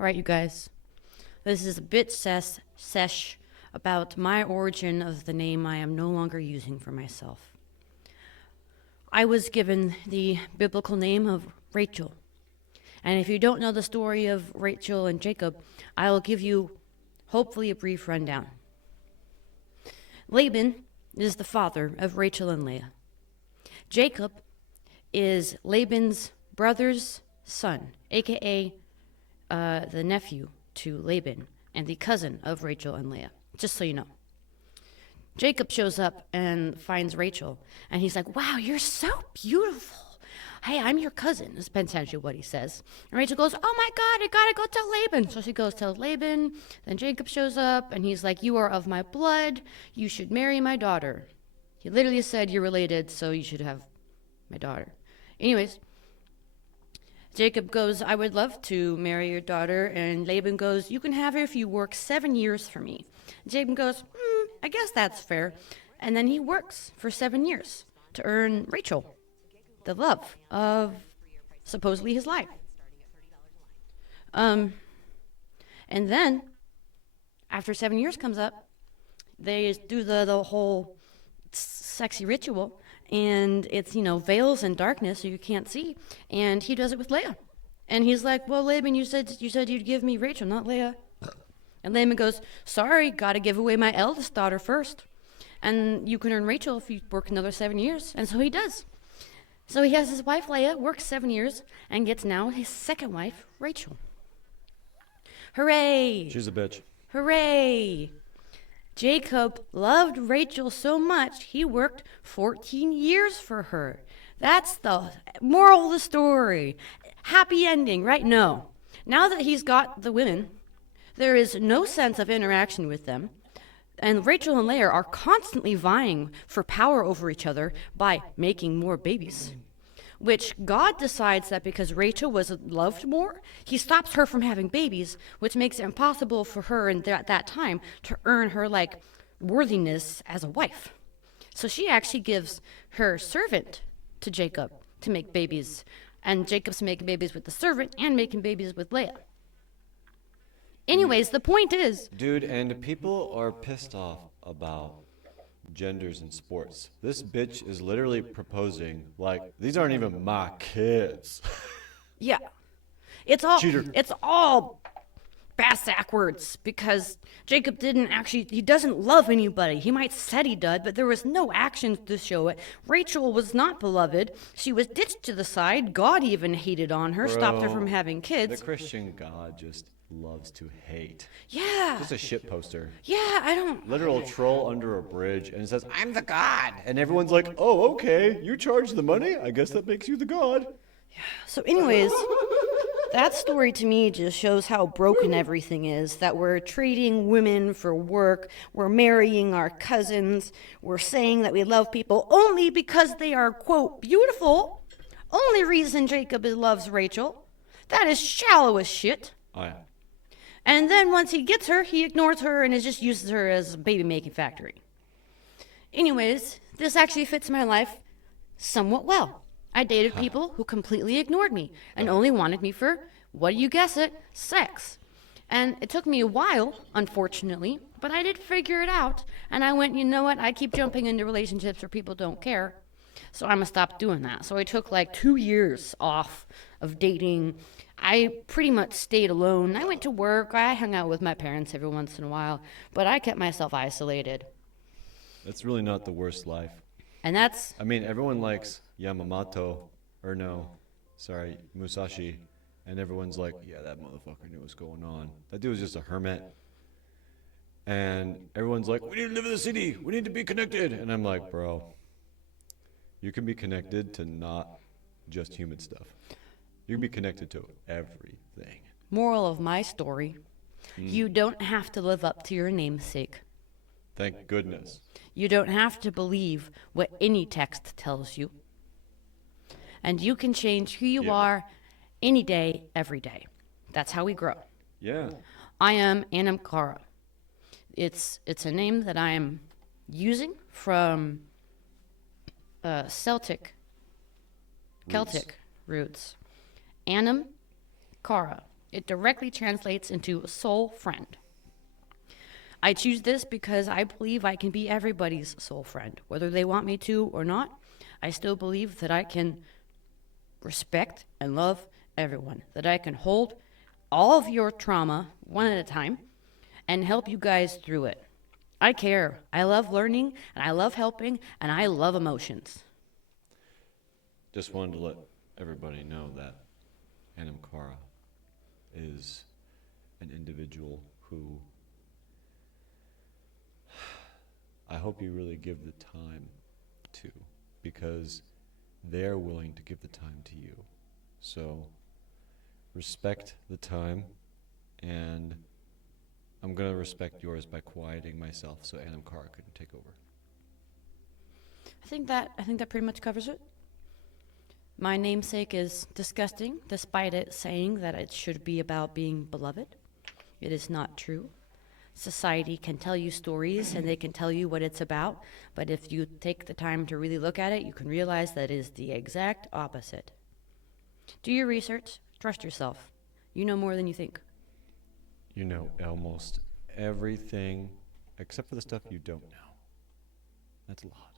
All right, you guys. This is a bit sesh about my origin of the name I am no longer using for myself. I was given the biblical name of Rachel. And if you don't know the story of Rachel and Jacob, I will give you, hopefully, a brief rundown. Laban is the father of Rachel and Leah. Jacob is Laban's brother's son, aka the nephew to Laban and the cousin of Rachel and Leah, just so you know. Jacob shows up and finds Rachel, and he's like, wow, you're so beautiful. Hey, I'm your cousin, is essentially what he says. And Rachel goes, oh my God, I gotta go tell Laban. So she goes, tells Laban. Then Jacob shows up, and he's like, you are of my blood. You should marry my daughter. He literally said, you're related, so you should have my daughter. Anyways, Jacob goes, I would love to marry your daughter. And Laban goes, you can have her if you work 7 years for me. Jacob goes, I guess that's fair. And then he works for 7 years to earn Rachel, the love of supposedly his life. And then, after 7 years comes up, they do the whole sexy ritual. And it's, veils and darkness, so you can't see. And he does it with Leah. And he's like, well, Laban, you said you'd give me Rachel, not Leah. And Laban goes, sorry, gotta give away my eldest daughter first. And you can earn Rachel if you work another 7 years. And so he does. So he has his wife, Leah, works 7 years, and gets now his second wife, Rachel. Hooray! She's a bitch. Hooray! Jacob loved Rachel so much, he worked 14 years for her. That's the moral of the story. Happy ending, right? No. Now that he's got the women, there is no sense of interaction with them. And Rachel and Leah are constantly vying for power over each other by making more babies. Which God decides that because Rachel was loved more, he stops her from having babies, which makes it impossible for her in that time to earn her worthiness as a wife. So she actually gives her servant to Jacob to make babies, and Jacob's making babies with the servant and making babies with Leah. Anyways, the point is... Dude, and people are pissed off about genders in sports. This bitch is literally proposing, these aren't even my kids. Yeah. It's all... Cheater. It's all backwards, because Jacob he doesn't love anybody. He might said he did, but there was no actions to show it. Rachel was not beloved. She was ditched to the side. God even hated on her, stopped her from having kids. The Christian God just loves to hate. Yeah. Just a shit poster. Yeah, I don't... Literal troll under a bridge, and it says, I'm the God. And everyone's like, oh, okay, you charge the money? I guess that makes you the God. Yeah. So anyways, that story to me just shows how broken everything is, that we're trading women for work, we're marrying our cousins, we're saying that we love people only because they are, quote, beautiful. Only reason Jacob loves Rachel. That is shallow as shit. Oh, yeah. And then once he gets her, he ignores her and just uses her as a baby-making factory. Anyways, this actually fits my life somewhat well. I dated people who completely ignored me and only wanted me for, what do you guess it, sex. And it took me a while, unfortunately, but I did figure it out. And I went, you know what, I keep jumping into relationships where people don't care, so I'm going to stop doing that. So I took 2 years off of dating. I pretty much stayed alone. I went to work. I hung out with my parents every once in a while, but I kept myself isolated. That's really not the worst life. And that's... I mean, everyone likes Musashi, and everyone's like, yeah, that motherfucker knew what's going on. That dude was just a hermit. And everyone's like, we need to live in the city. We need to be connected. And I'm like, bro, you can be connected to not just human stuff. You can be connected to everything. Moral of my story, you don't have to live up to your namesake. Thank goodness. You don't have to believe what any text tells you. And you can change who you are any day, every day. That's how we grow. Yeah. I am Anam Kara. It's a name that I am using from Celtic roots. Anam Kara. It directly translates into soul friend. I choose this because I believe I can be everybody's soul friend. Whether they want me to or not, I still believe that I can respect and love everyone, that I can hold all of your trauma one at a time and help you guys through it. I care. I love learning and I love helping and I love emotions. Just wanted to let everybody know that Anamkara is an individual who I hope you really give the time to, because they're willing to give the time to you. So respect the time, and I'm going to respect yours by quieting myself so Anamkara couldn't take over. I think that pretty much covers it. My namesake is disgusting, despite it saying that it should be about being beloved. It is not true. Society can tell you stories and they can tell you what it's about, but if you take the time to really look at it, you can realize that it is the exact opposite. Do your research, trust yourself. You know more than you think. You know almost everything except for the stuff you don't know. That's a lot.